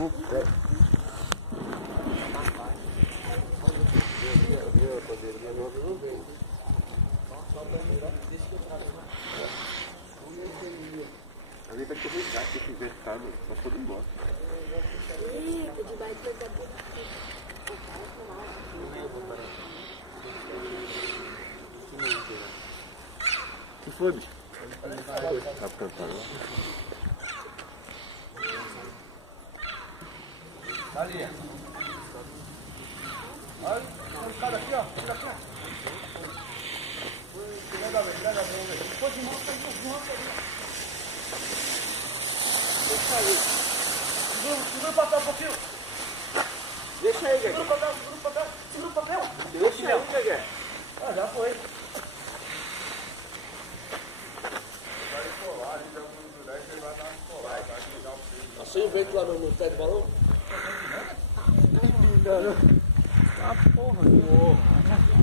Ali vai correr já, se quiser ficar, só pode ir embora. Eita, debaixo da boca. Que foi, bicho? Tá cantando lá. Ali. Olha, cara aqui, ó. Fica aqui, ó. Nada a ver. Depois de monta. Deixa aí. Segura o papel um pouquinho. Deixa aí, Guegue. Segura o papel. Deixa aí, Guegue. Ah, já foi. Passei o vento lá no pé do balão? Ah, porra.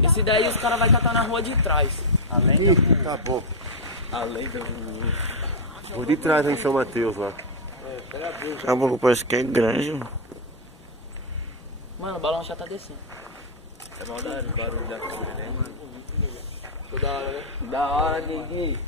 Esse daí os caras vão catar na rua de trás. Além tá bom. Além do... Vou de trás em São Mateus lá. Acabou, parece que é grande, mano. Mano, o balão já tá descendo. É mal da hora o barulho da câmera, né, mano? Toda hora, né? Da hora, Gui.